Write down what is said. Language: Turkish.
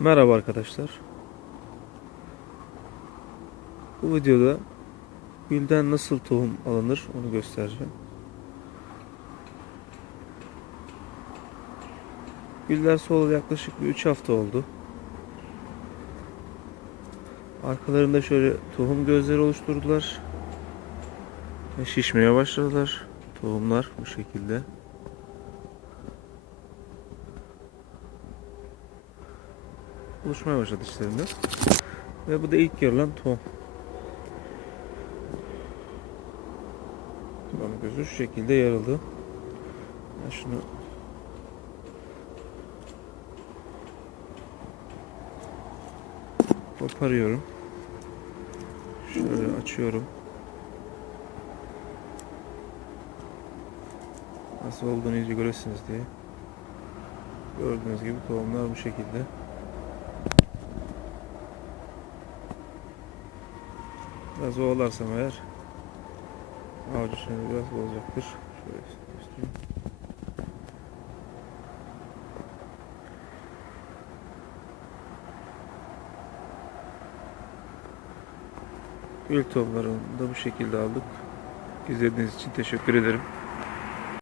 Merhaba arkadaşlar. Bu videoda gülden nasıl tohum alınır onu göstereceğim. Güller solalı yaklaşık bir 3 hafta oldu. Arkalarında şöyle tohum gözleri oluşturdular. Şişmeye başladılar. Tohumlar bu şekilde. Oluşmaya başladı içlerinde. Ve bu da ilk yarılan tohum. Tohum gözü şu şekilde yarıldı. Ben şunu koparıyorum. Şöyle açıyorum. Nasıl olduğunu iyice göresiniz diye. Gördüğünüz gibi tohumlar bu şekilde. Biraz ovalarsam eğer avucu şimdi biraz bozacaktır. Şöyle göstereyim. Gül tohumlarını da bu şekilde aldık. İzlediğiniz için teşekkür ederim.